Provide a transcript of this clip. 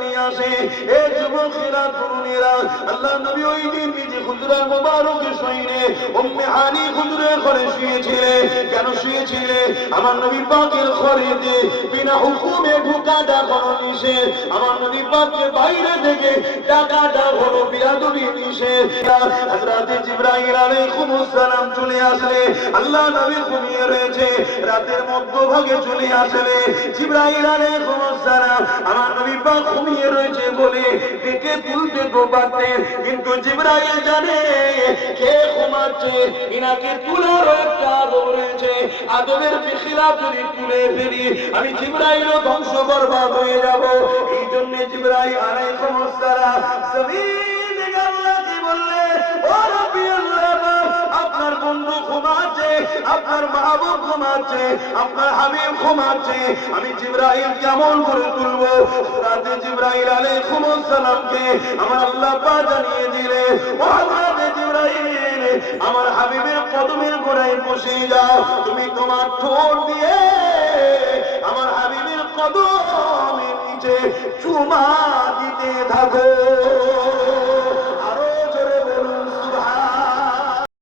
নিয়ে আসে। এ যুবকেরা তরুণেরা, আল্লাহ নবী ওই দিন নিজে হুজুরের চলে আসলে। আল্লাহ নবী ঘুমিয়ে রয়েছে, রাতের মধ্যভাগে চলে আসলে। জিবরাইল আমার নবী ঘুমিয়ে রয়েছে বলে ডেকে তুলতে তো পারতেন কিন্তু জিবরাইল জানে কে ঘুমাচ্ছে, ইনাকে তুলার একটা আদব রয়েছে। আদবের বিখিলাফ যদি তুলে ফেলি, আমি জিবরাইলও ধ্বংস বরবাদ হয়ে যাব। এই জন্য জিবরাইল আলাইহিস সালাম জমিন আপনার মাহবুব ঘুমাচ্ছে, আপনার হাবিব ঘুমাচ্ছে, আমি জিব্রাইল কেমন করে তুলবো? রাতে জিব্রাইল আলাইহিস সালামকে আমার আল্লাহ পা জানিয়ে দিলে আমার হাবিবের কদমের গোড়ায় বসে যাও, তুমি তোমার ঠোঁট দিয়ে আমার হাবিবের কদমের নিচে চুমা দিতে থাকো।